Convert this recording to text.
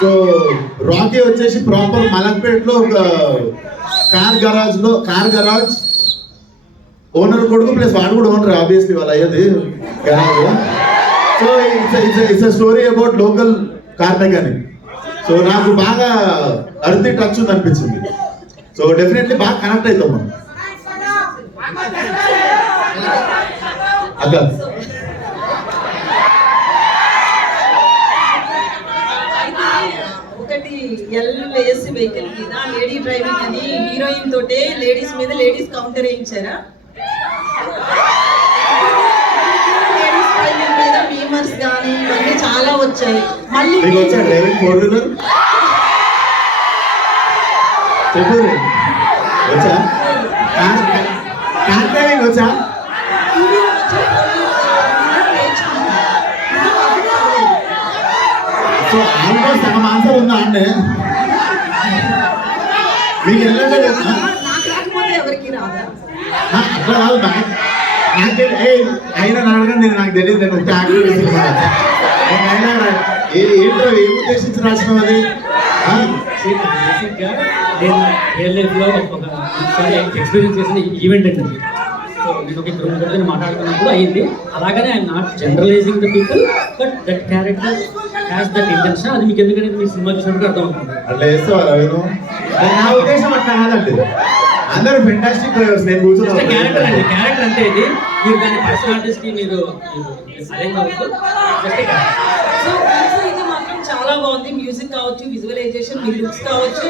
So Rocky వచ్చేసి proper మలక్పేటలో ఒక car garage owner కొడుకు ప్లస్ వాడు కూడా ఓనర్ ఆబ్వియస్లీ వాళ్ళు అయ్యేది garage. So it's story about local car mechanic. So నాకు బాగా అర్థి టచ్ ఉంది అనిపించింది. సో డెఫినెట్లీ బాగా కనెక్ట్ అవుతాం మనం. అక్క LAC వెహికల్ మీద లేడీ డ్రైవింగ్ అని హీరోయిన్ తోటే లేడీస్ మీద లేడీస్ కౌంటర్ వేయించారా? లేడీస్ డ్రైవింగ్ మీద మీమర్స్ కానీ ఇవన్నీ చాలా వచ్చాయి. మళ్ళీ డ్రైవింగ్ 4-wheeler చెప్పు వచ్చా? కార్ డ్రైవింగ్ వచ్చా? సో ఆల్మోస్ట్ సగం ఆన్సర్ ఉందా అంటే మీకు వెళ్ళండి. అట్లా కాదు నాకు అయినా అడగండి, నాకు తెలియదు. నేను ఒక యాక్టివిటీ అయినా ఏంటో ఏం ఉద్దేశించి రాసినావు అది? బేసిక్గా నేను రియల్ లైఫ్లో ఒకసారి ఎక్స్పీరియన్స్ చేసిన ఈవెంట్ అండి. సో నేను ఒక ఇద్దరు ముగ్గురితో మాట్లాడుతున్నప్పుడు అయింది. అలాగనే I'm not generalising the people, but that character has that intention. అది మీకు ఎందుకంటే మీ సినిమా చూసినప్పుడు అర్థమవుతుంది. అట్లా చేస్తావా? నా ఉద్దేశం అట్లా కాదండి. అందరూ ఫెంటాస్టిక్ డ్రైవర్స్. నేను కూర్చున్నా క్యారెక్టర్ అండి, క్యారెక్టర్ అంటే ఇది. మీరు దాని పర్సనాలిటీస్కి మీరు అదే చాలా బాగుంది. మ్యూజిక్ కావచ్చు, విజువలైజేషన్, మీ లుక్స్ కావచ్చు.